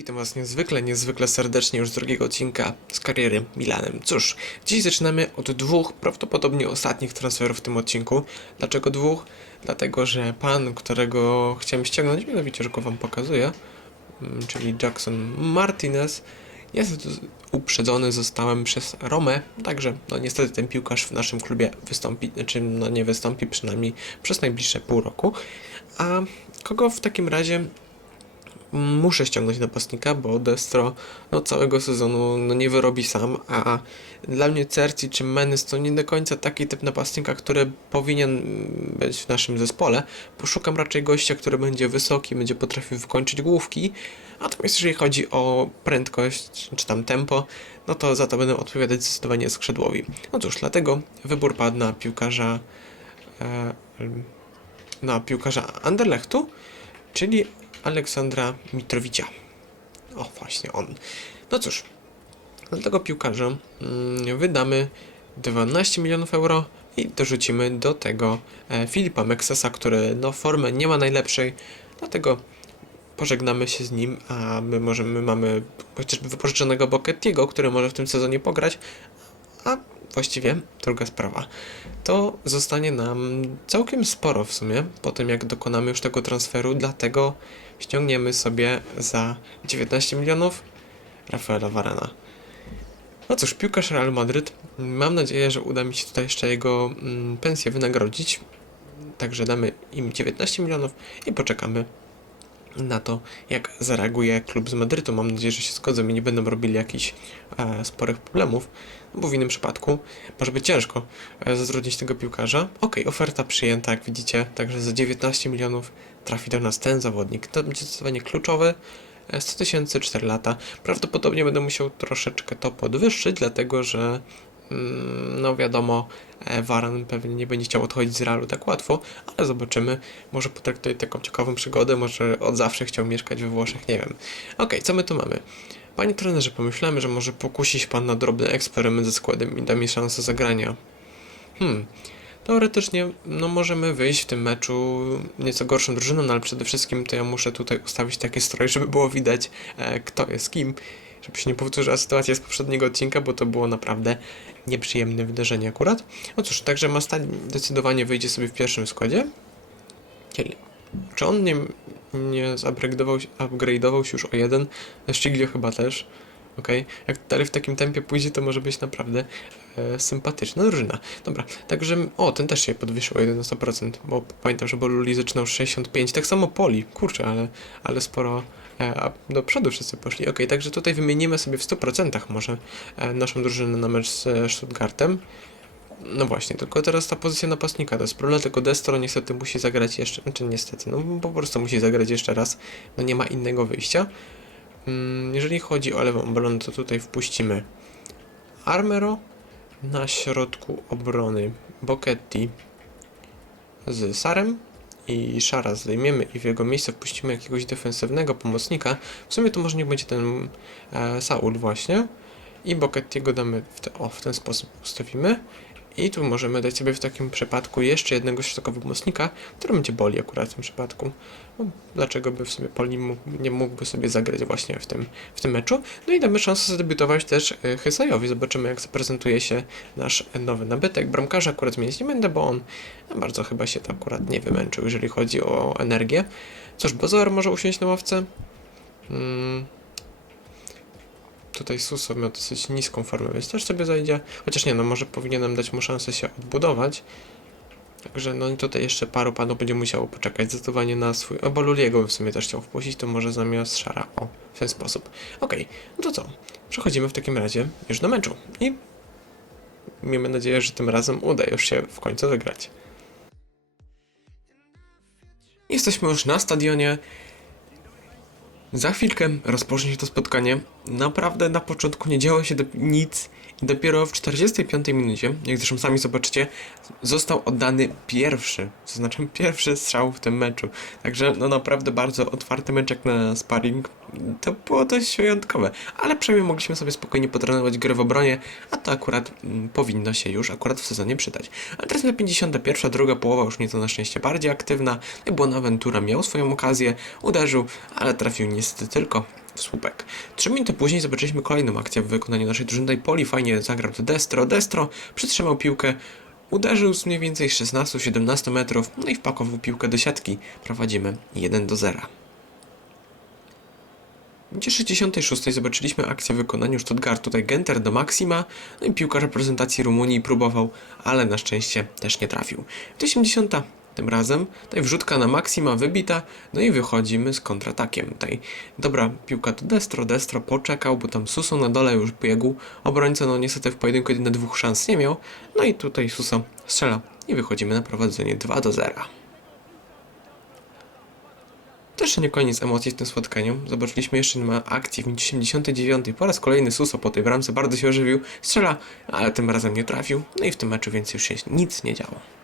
Witam Was niezwykle, niezwykle serdecznie już z drugiego odcinka z kariery Milanem. Cóż, dziś zaczynamy od dwóch, prawdopodobnie ostatnich transferów w tym odcinku. Dlaczego dwóch? Dlatego, że pan, którego chciałem ściągnąć, mianowicie, że go Wam pokazuję, mm, czyli Jackson Martinez, jest uprzedzony zostałem przez Romę, także no niestety ten piłkarz w naszym klubie wystąpi, czy no nie wystąpi przynajmniej przez najbliższe pół roku. A kogo w takim razie muszę ściągnąć napastnika, bo Destro no, całego sezonu no, nie wyrobi sam, a dla mnie Cerci czy Menys to nie do końca taki typ napastnika, który powinien być w naszym zespole. Poszukam raczej gościa, który będzie wysoki, będzie potrafił wykończyć główki, natomiast jeżeli chodzi o prędkość czy tam tempo, no to za to będą odpowiadać zdecydowanie skrzydłowi. No cóż, dlatego wybór padł na piłkarza e, na piłkarza Anderlechtu, czyli Aleksandra Mitrowicia. O, właśnie on. No cóż, dla tego piłkarza mm, wydamy 12 milionów euro i dorzucimy do tego e, Filipa Meksesa, który no formę nie ma najlepszej, dlatego pożegnamy się z nim, a my możemy, my mamy chociażby wypożyczonego Bokettiego, który może w tym sezonie pograć, a właściwie druga sprawa. To zostanie nam całkiem sporo w sumie, po tym jak dokonamy już tego transferu, dlatego ściągniemy sobie za 19 milionów Rafaela Varana. No cóż, piłkarz Real Madryt. Mam nadzieję, że uda mi się tutaj jeszcze jego mm, pensję wynagrodzić. Także damy im 19 milionów i poczekamy na to, jak zareaguje klub z Madrytu. Mam nadzieję, że się zgodzą i nie będą robili jakichś e, sporych problemów, bo w innym przypadku może być ciężko e, zatrudnić tego piłkarza. Okej, oferta przyjęta, jak widzicie, także za 19 milionów trafi do nas ten zawodnik. To będzie zdecydowanie kluczowy. E, 100 tysięcy, 4 lata. Prawdopodobnie będę musiał troszeczkę to podwyższyć, dlatego że no wiadomo, e, Varan pewnie nie będzie chciał odchodzić z Realu tak łatwo, ale zobaczymy. Może potraktuje taką ciekawą przygodę, może od zawsze chciał mieszkać we Włoszech, nie wiem. Okej, co my tu mamy? Panie trenerze, pomyślałem, że może pokusi się pan na drobny eksperyment ze składem i da mi szansę zagrania. Hmm, teoretycznie, no możemy wyjść w tym meczu nieco gorszą drużyną, no ale przede wszystkim to ja muszę tutaj ustawić taki stroj, żeby było widać, e, kto jest kim. Żeby się nie powtórzyła sytuacja z poprzedniego odcinka, bo to było naprawdę nieprzyjemne wydarzenie akurat. No cóż, także Mastani zdecydowanie wyjdzie sobie w pierwszym składzie. Czy on nie, nie upgrade'ował się już o jeden? Ściglio chyba też. Okej, jak dalej w takim tempie pójdzie, to może być naprawdę e, sympatyczna drużyna. Dobra, także, o, ten też się podwyższył o 1 na 100%, bo pamiętam, że Boluli zaczynał 65, tak samo Poli, kurczę, ale, ale sporo a do przodu wszyscy poszli. Okej, także tutaj wymienimy sobie w 100% może e, naszą drużynę na mecz z e, Stuttgartem. No właśnie, tylko teraz ta pozycja napastnika to jest problem, tylko Destro niestety musi zagrać jeszcze, znaczy niestety, no po prostu musi zagrać jeszcze raz, no nie ma innego wyjścia. Mm, Jeżeli chodzi o lewą obronę, to tutaj wpuścimy Armero na środku obrony Boketti z Sarem i Szara zdejmiemy i w jego miejsce wpuścimy jakiegoś defensywnego pomocnika. W sumie to może niech będzie ten e, Saul właśnie. I Bokettiego damy w, te, o, w ten sposób ustawimy. I tu możemy dać sobie w takim przypadku jeszcze jednego środkowego pomocnika, który będzie boli akurat w tym przypadku. No, dlaczego by w sumie Poli nie mógłby sobie zagrać właśnie w tym, w tym meczu. No i damy szansę zadebiutować też e, Hysajowi. Zobaczymy jak zaprezentuje się nasz nowy nabytek. Bramkarza akurat zmienić nie będę, bo on bardzo chyba się to akurat nie wymęczył, jeżeli chodzi o energię. Cóż, Bozor może usiąść na ławce. Mm. Tutaj Suso miał dosyć niską formę, więc też sobie zajdzie. Chociaż nie, no może powinienem dać mu szansę się odbudować. Także no tutaj jeszcze paru panów będzie musiało poczekać zdecydowanie na swój... O, bo Luliego w sumie też chciał wpuścić, to może zamiast Szara. O, w ten sposób. Okej, no to co? Przechodzimy w takim razie już do meczu. I miejmy nadzieję, że tym razem uda już się w końcu wygrać. Jesteśmy już na stadionie. Za chwilkę rozpocznie się to spotkanie. Naprawdę na początku nie działo się nic dopiero w 45 minucie, jak zresztą sami zobaczycie, został oddany pierwszy, zaznaczam pierwszy strzał w tym meczu. Także no naprawdę bardzo otwarty mecz jak na sparring. To było dość wyjątkowe, ale przynajmniej mogliśmy sobie spokojnie potrenować grę w obronie, a to akurat mm, powinno się już akurat w sezonie przydać. Ale teraz na 51, druga połowa już nieco na szczęście bardziej aktywna. Buenaventura miał swoją okazję, uderzył, ale trafił niestety tylko w słupek. Trzy minuty później zobaczyliśmy kolejną akcję w wykonaniu naszej drużyny. Poli fajnie zagrał to Destro. Destro przytrzymał piłkę, uderzył z mniej więcej 16-17 metrów, no i wpakował piłkę do siatki. Prowadzimy 1 do 0. W minucie 66 zobaczyliśmy akcję w wykonaniu Stuttgart. Tutaj Genter do Maxima, no i piłkarz reprezentacji Rumunii próbował, ale na szczęście też nie trafił. W 80 tym razem tutaj wrzutka na Maxima wybita, no i wychodzimy z kontratakiem. Tutaj dobra piłka to Destro, Destro poczekał, bo tam Suso na dole już biegł. Obrońca no niestety w pojedynku jedyne dwóch szans nie miał, no i tutaj Suso strzela i wychodzimy na prowadzenie 2 do 0. To jeszcze nie koniec emocji w tym spotkaniu. Zobaczyliśmy jeszcze na akcji w minucie 79. Po raz kolejny Suso po tej bramce bardzo się ożywił. Strzela, ale tym razem nie trafił. No i w tym meczu więcej już się nic nie działo.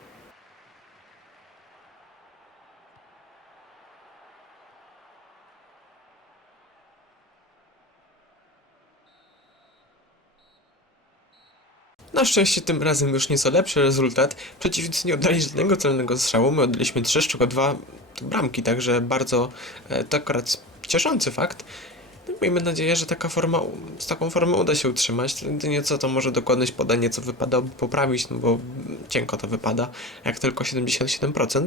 Na szczęście tym razem już nieco lepszy rezultat. Przeciwnicy nie oddali żadnego celnego strzału. My oddaliśmy trzy, z czego dwa bramki, także bardzo e, to akurat cieszący fakt. No, miejmy nadzieję, że taka forma, z taką formą uda się utrzymać. Jedynie co to może dokładność podania, co wypada poprawić, no bo cienko to wypada, jak tylko 77%.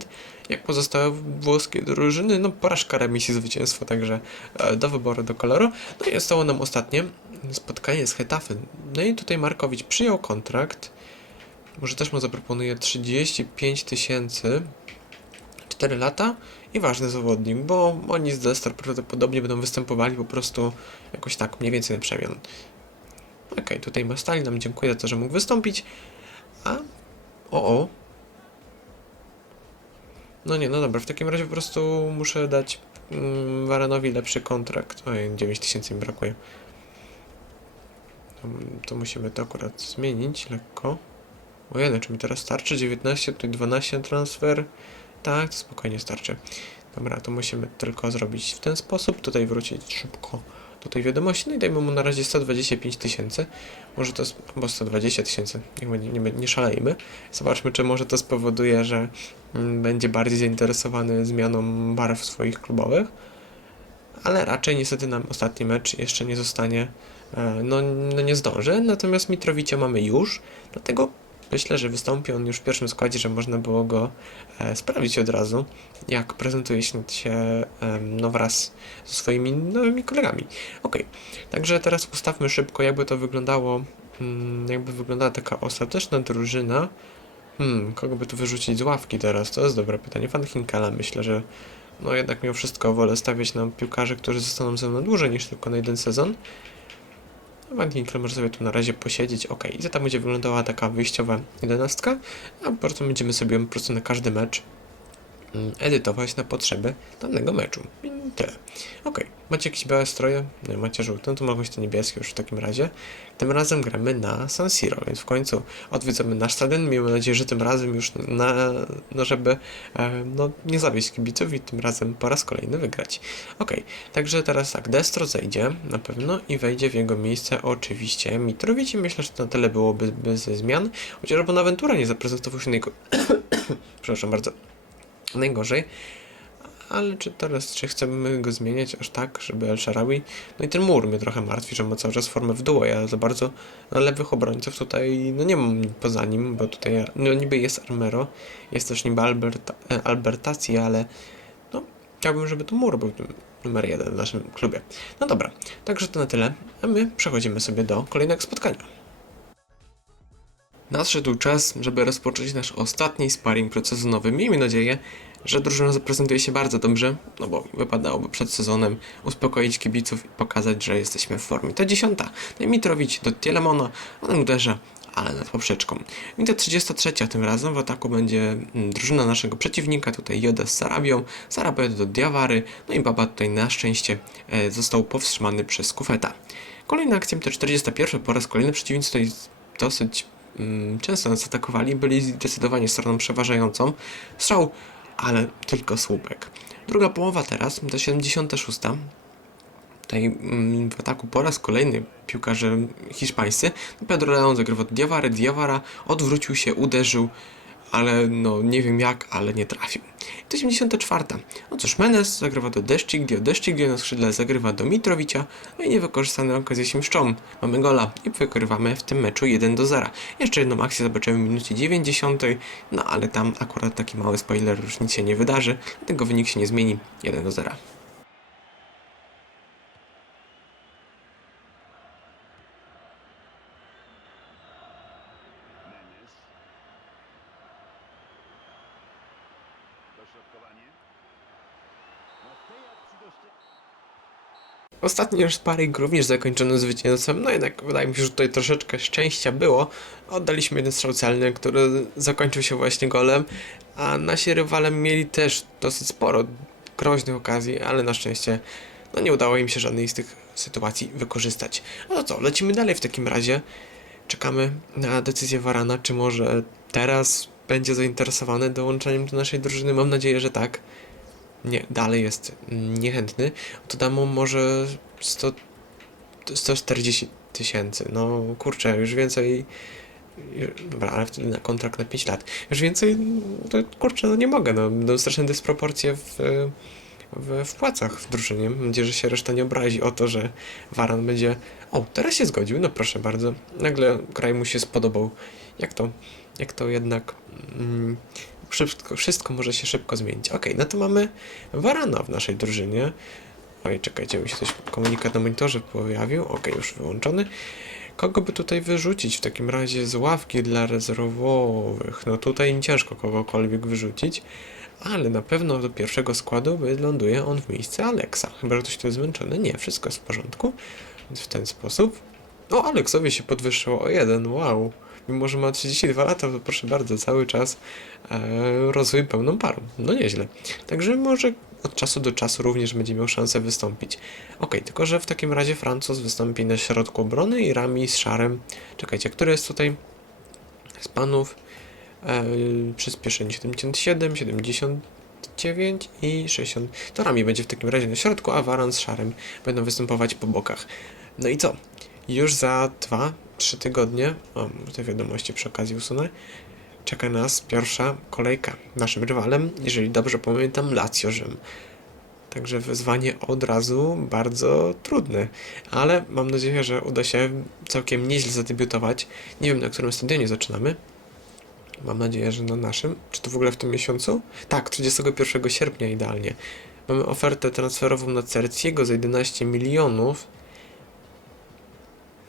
Jak pozostałe włoskie drużyny, no porażka, remis zwycięstwo, także e, do wyboru, do koloru. No i zostało nam ostatnie spotkanie z Hetafe. No i tutaj Markowicz przyjął kontrakt. Może też mu zaproponuje 35 tysięcy. 4 lata i ważny zawodnik, bo oni z Destar prawdopodobnie będą występowali po prostu jakoś tak, mniej więcej na przemian. Okej, tutaj Mastali nam dziękuję za to, że mógł wystąpić. A. O, o. No nie, no dobra, w takim razie po prostu muszę dać mm, Waranowi lepszy kontrakt. Oj, 9 tysięcy mi brakuje. To, musimy to akurat zmienić lekko. O jeden, czy mi teraz starczy? 19, tutaj 12 na transfer. Tak, spokojnie starczy. Dobra, to musimy tylko zrobić w ten sposób. Tutaj wrócić szybko do tej wiadomości. No i dajmy mu na razie 125 tysięcy. Może to albo 120 tysięcy. Będzie, nie, nie szalejmy. Zobaczmy, czy może to spowoduje, że mm, będzie bardziej zainteresowany zmianą barw swoich klubowych. Ale raczej niestety nam ostatni mecz jeszcze nie zostanie, e, no, no nie zdąży. Natomiast Mitrowicia mamy już, dlatego Myślę, że wystąpi on już w pierwszym składzie, że można było go e, sprawdzić od razu, jak prezentuje się e, no wraz ze swoimi nowymi kolegami. Ok, także teraz ustawmy szybko, jakby to wyglądało, mm, jakby wyglądała taka ostateczna drużyna. Hmm, kogo by tu wyrzucić z ławki teraz? To jest dobre pytanie. Van Hinkela myślę, że no jednak mimo wszystko wolę stawiać na piłkarzy, którzy zostaną ze mną dłużej niż tylko na jeden sezon. Van Ginkel może sobie tu na razie posiedzieć, ok. I to tak będzie wyglądała taka wyjściowa jedenastka, a po prostu będziemy sobie po prostu na każdy mecz edytować na potrzeby danego meczu. I tyle. Ok, macie jakieś białe stroje? No, macie żółte, no to mogą być to niebieskie już w takim razie. Tym razem gramy na San Siro, więc w końcu odwiedzamy nasz stadion. Miejmy nadzieję, że tym razem już na, no żeby e, no, nie zawieść kibiców i tym razem po raz kolejny wygrać. Ok, także teraz tak, Destro zejdzie na pewno i wejdzie w jego miejsce oczywiście Mitrowici. Myślę, że to na tyle byłoby bez zmian, chociaż Bonaventura nie zaprezentował się najgo... Przepraszam bardzo. Najgorzej ale czy teraz, czy chcemy go zmieniać aż tak, żeby El Sharawi? No i ten mur mnie trochę martwi, że ma cały czas formę w dół, ja za bardzo na lewych obrońców tutaj, no nie mam poza nim, bo tutaj, no niby jest Armero, jest też niby Albert, e, Albertacji, ale no, chciałbym, żeby to mur był numer jeden w naszym klubie. No dobra, także to na tyle, a my przechodzimy sobie do kolejnego spotkania. Nadszedł czas, żeby rozpocząć nasz ostatni sparring przedsezonowy. Miejmy nadzieję, że drużyna zaprezentuje się bardzo dobrze, no bo wypadałoby przed sezonem uspokoić kibiców i pokazać, że jesteśmy w formie. To dziesiąta. No Mitrowicz do Tielemona, on uderza, ale nad poprzeczką. I to 33 tym razem w ataku będzie mm, drużyna naszego przeciwnika, tutaj Joda z Sarabią, Sarabia do Diawary, no i Baba tutaj na szczęście e, został powstrzymany przez Kufeta. Kolejna akcja to 41 po raz kolejny przeciwnicy tutaj dosyć często nas atakowali, byli zdecydowanie stroną przeważającą. Strzał ale tylko słupek. Druga połowa teraz, to 76. Tutaj mm, w ataku po raz kolejny piłkarze hiszpańscy. Pedro Leon zagrywa od Diawary, Diawara odwrócił się, uderzył ale no nie wiem jak, ale nie trafił. To 74. No cóż, Menes zagrywa do Deszczigdio, Deszczigdio na skrzydle zagrywa do Mitrowicia, no i niewykorzystane okazje się mszczą. Mamy gola i wygrywamy w tym meczu 1 do 0. Jeszcze jedną akcję zobaczymy w minucie 90, no ale tam akurat taki mały spoiler, już nic się nie wydarzy, dlatego wynik się nie zmieni 1 do 0. Menes. Dośrodkowanie. No w tej akcji doszczę... Ostatni już sparing również zakończony zwycięstwem, no jednak wydaje mi się, że tutaj troszeczkę szczęścia było. Oddaliśmy jeden strzał celny, który zakończył się właśnie golem, a nasi rywale mieli też dosyć sporo groźnych okazji, ale na szczęście no nie udało im się żadnej z tych sytuacji wykorzystać. No to co, lecimy dalej w takim razie. Czekamy na decyzję Warana, czy może teraz będzie zainteresowany dołączeniem do naszej drużyny. Mam nadzieję, że tak nie, dalej jest niechętny, to dam mu może 100, 140 tysięcy. No kurczę, już więcej. Dobra, ale wtedy na kontrakt na 5 lat. Już więcej, to kurczę, no nie mogę. No, no straszne dysproporcje w, w, w płacach w drużynie. Mam nadzieję, że się reszta nie obrazi o to, że Waran będzie. O, teraz się zgodził, no proszę bardzo. Nagle kraj mu się spodobał. Jak to, jak to jednak. Mm, wszystko, wszystko może się szybko zmienić. Okej, no to mamy Varana w naszej drużynie. Oj, czekajcie, mi się coś komunikat na monitorze pojawił. Okej, już wyłączony. Kogo by tutaj wyrzucić w takim razie z ławki dla rezerwowych? No tutaj ciężko kogokolwiek wyrzucić, ale na pewno do pierwszego składu wyląduje on w miejsce Alexa. Chyba, że ktoś tu jest zmęczony. Nie, wszystko jest w porządku. Więc w ten sposób. O, Aleksowi się podwyższyło o jeden, wow. Mimo, że ma 32 lata, to proszę bardzo, cały czas e, rozwój pełną parą. No nieźle. Także może od czasu do czasu również będzie miał szansę wystąpić. Ok, tylko że w takim razie Francuz wystąpi na środku obrony i Rami z Szarem. Czekajcie, który jest tutaj z panów? E, przyspieszenie 77, 79 i 60. To Rami będzie w takim razie na środku, a Waran z Szarem będą występować po bokach. No i co? Już za 2-3 tygodnie, o, te wiadomości przy okazji usunę, czeka nas pierwsza kolejka. Naszym rywalem, jeżeli dobrze pamiętam, Lazio Rzym. Także wyzwanie od razu bardzo trudne, ale mam nadzieję, że uda się całkiem nieźle zadebiutować. Nie wiem, na którym stadionie zaczynamy. Mam nadzieję, że na naszym. Czy to w ogóle w tym miesiącu? Tak, 31 sierpnia idealnie. Mamy ofertę transferową na Cerciego za 11 milionów.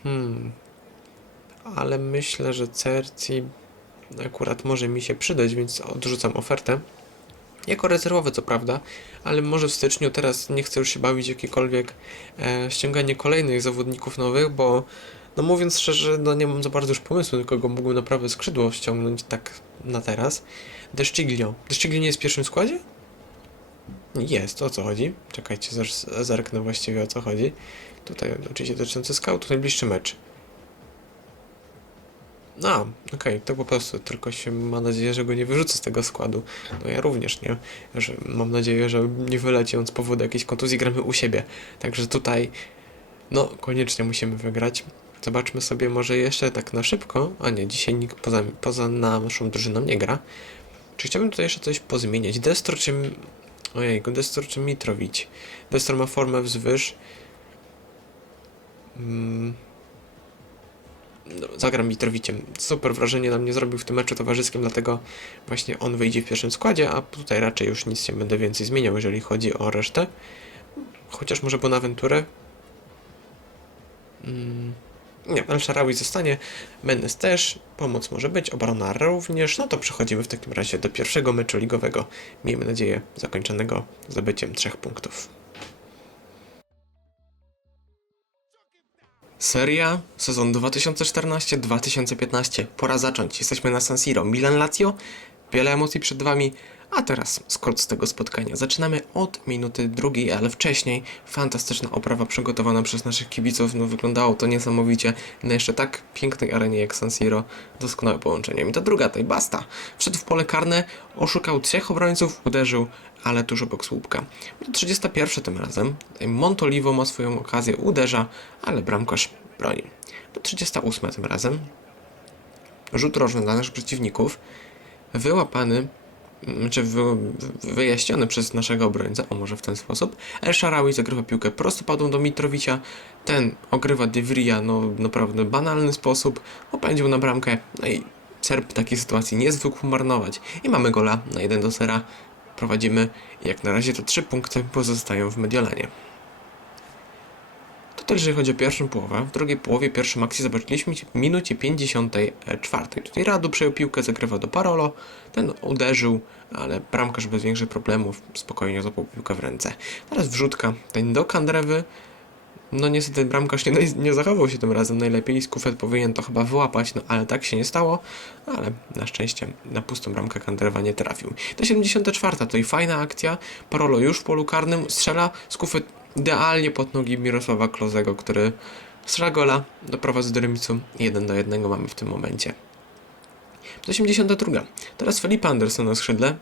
Hmm. Ale myślę, że Cerci akurat może mi się przydać, więc odrzucam ofertę. Jako rezerwowy, co prawda, ale może w styczniu teraz nie chcę już się bawić jakiekolwiek e, ściąganie kolejnych zawodników nowych, bo no mówiąc szczerze, no nie mam za bardzo już pomysłu, do kogo mógłbym na prawe skrzydło ściągnąć tak na teraz. Deszczyglio. Deszczyglio nie jest w pierwszym składzie? Jest, o co chodzi? Czekajcie, zaraz zerknę właściwie o co chodzi. Tutaj oczywiście dotyczący scoutów, najbliższy mecz. A, okej, to po prostu tylko się mam nadzieję, że go nie wyrzucę z tego składu. No ja również nie. Że mam nadzieję, że nie wyleci on z powodu jakiejś kontuzji, gramy u siebie. Także tutaj, no, koniecznie musimy wygrać. Zobaczmy sobie może jeszcze tak na szybko. A nie, dzisiaj nikt poza, poza naszą drużyną nie gra. Czy chciałbym tutaj jeszcze coś pozmieniać? Destro czy... Ojejku, Destro czy Mitrovic? Destro ma formę wzwyż. Mm. Zagram Mitrowiciem. Super wrażenie na mnie zrobił w tym meczu towarzyskim, dlatego właśnie on wyjdzie w pierwszym składzie, a tutaj raczej już nic nie będę więcej zmieniał, jeżeli chodzi o resztę. Chociaż może Bonaventurę. Mm. Nie, El Sharawi zostanie, Mendes też, pomoc może być, obrona również. No to przechodzimy w takim razie do pierwszego meczu ligowego. Miejmy nadzieję zakończonego zdobyciem trzech punktów. Seria, sezon 2014-2015. Pora zacząć. Jesteśmy na San Siro. Milan Lazio. Wiele emocji przed Wami. A teraz skrót z tego spotkania. Zaczynamy od minuty drugiej, ale wcześniej fantastyczna oprawa przygotowana przez naszych kibiców. No wyglądało to niesamowicie na jeszcze tak pięknej arenie jak San Siro. Doskonałe połączenie. I to druga, tej Basta. Wszedł w pole karne, oszukał trzech obrońców, uderzył, ale tuż obok słupka. To 31 tym razem. Tutaj Montolivo ma swoją okazję, uderza, ale bramkarz broni. To 38 tym razem. Rzut rożny dla naszych przeciwników. wyłapany, czy wy- wyjaśniony przez naszego obrońcę, o może w ten sposób. El Sharawi zagrywa piłkę prostopadłą do Mitrowicia, ten ogrywa Divria, no naprawdę banalny sposób, opędził na bramkę, no i Serb takiej sytuacji nie zwykł marnować. I mamy gola na 1 do 0, prowadzimy jak na razie to 3 punkty pozostają w Mediolanie. To jeżeli chodzi o pierwszą połowę. W drugiej połowie pierwszą akcję zobaczyliśmy w minucie 54. Tutaj Radu przejął piłkę, zagrywa do Parolo. Ten uderzył, ale bramkarz bez większych problemów spokojnie złapał piłkę w ręce. Teraz wrzutka. Ten do Kandrewy. No niestety bramkarz nie, nie zachował się tym razem najlepiej. Skufet powinien to chyba wyłapać, no ale tak się nie stało. Ale na szczęście na pustą bramkę Kandrewa nie trafił. To 74. To i fajna akcja. Parolo już w polu karnym strzela. Skufet idealnie pod nogi Mirosława Klozego, który strzela gola, doprowadza do remisu 1 do 1 mamy w tym momencie. To 82. Teraz Felipe Anderson na skrzydle.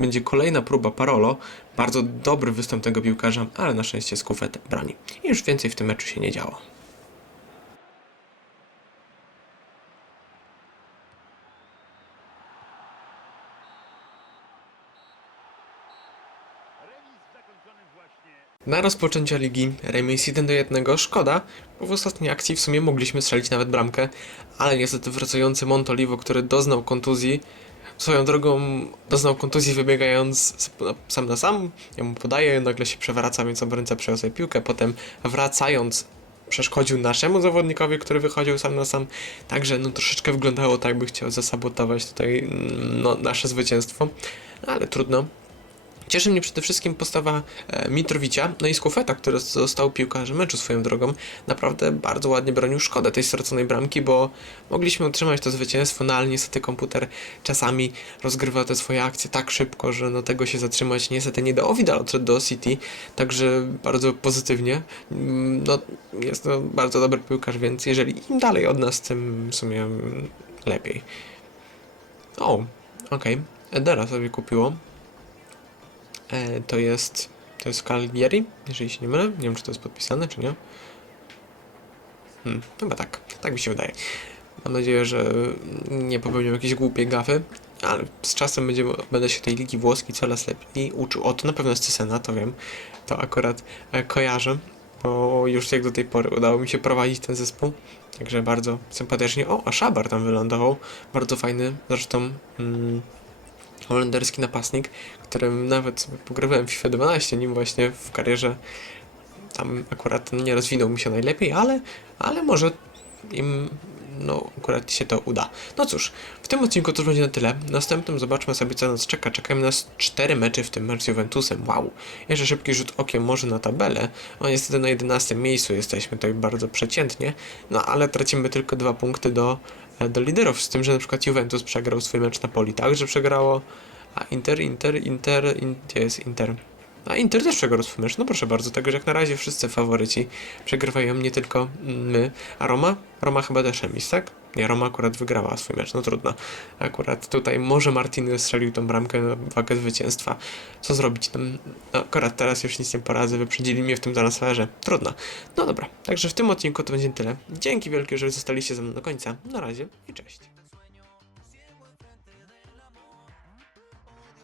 Będzie kolejna próba Parolo. Bardzo dobry występ tego piłkarza, ale na szczęście Skufet broni. I już więcej w tym meczu się nie działo. Na rozpoczęcie ligi remis 1 do 1. Szkoda, bo w ostatniej akcji w sumie mogliśmy strzelić nawet bramkę, ale niestety wracający Montolivo, który doznał kontuzji, swoją drogą doznał kontuzji wybiegając no, sam na sam, ja mu podaję, nagle się przewraca, więc obrońca przejął sobie piłkę, potem wracając przeszkodził naszemu zawodnikowi, który wychodził sam na sam, także no troszeczkę wyglądało tak, by chciał zasabotować tutaj mm, no, nasze zwycięstwo, ale trudno. Cieszy mnie przede wszystkim postawa e, Mitrowicia, no i Skufeta, który został piłkarzem meczu swoją drogą. Naprawdę bardzo ładnie bronił szkodę tej straconej bramki, bo mogliśmy utrzymać to zwycięstwo, no ale niestety komputer czasami rozgrywa te swoje akcje tak szybko, że no tego się zatrzymać niestety nie dało. Vidal odszedł do City, także bardzo pozytywnie. Mm, No, jest to bardzo dobry piłkarz, więc jeżeli im dalej od nas, tym w sumie lepiej. O, okej. Edera sobie kupiło. E, to jest. To jest Calgieri, jeżeli się nie mylę. Nie wiem, czy to jest podpisane, czy nie. Hmm, chyba tak. Tak mi się wydaje. Mam nadzieję, że nie popełnią jakieś głupie gafy, ale z czasem będzie, będę się tej ligi włoskiej coraz lepiej uczył. O, to na pewno jest Cesena, to wiem. To akurat e, kojarzę, bo już jak do tej pory udało mi się prowadzić ten zespół. Także bardzo sympatycznie. O, a Szabar tam wylądował. Bardzo fajny, zresztą. Mm, holenderski napastnik, którym nawet sobie pogrywałem w FIFA 12, nim właśnie w karierze tam akurat nie rozwinął mi się najlepiej, ale, ale może im no akurat się to uda. No cóż, w tym odcinku to już będzie na tyle. Następnym zobaczmy sobie co nas czeka. Czekają nas cztery mecze w tym mecz z Juventusem. Wow. Jeszcze szybki rzut okiem może na tabelę. O niestety na 11 miejscu jesteśmy tutaj bardzo przeciętnie, no ale tracimy tylko dwa punkty do, do liderów, z tym, że na przykład Juventus przegrał swój mecz Napoli także przegrało, a Inter, Inter, Inter, in, gdzie jest Inter? A Inter też przegrał swój mecz, no proszę bardzo, także jak na razie wszyscy faworyci przegrywają, nie tylko my. A Roma? Roma chyba też remis, tak? Nie, Roma akurat wygrała swój mecz, no trudno. Akurat tutaj może Martinez strzelił tą bramkę na wagę zwycięstwa. Co zrobić? No, no, akurat teraz już nic nie poradzę, wyprzedzili mnie w tym transferze. Trudno. No dobra, także w tym odcinku to będzie tyle. Dzięki wielkie, że zostaliście ze mną do końca. Na razie i cześć.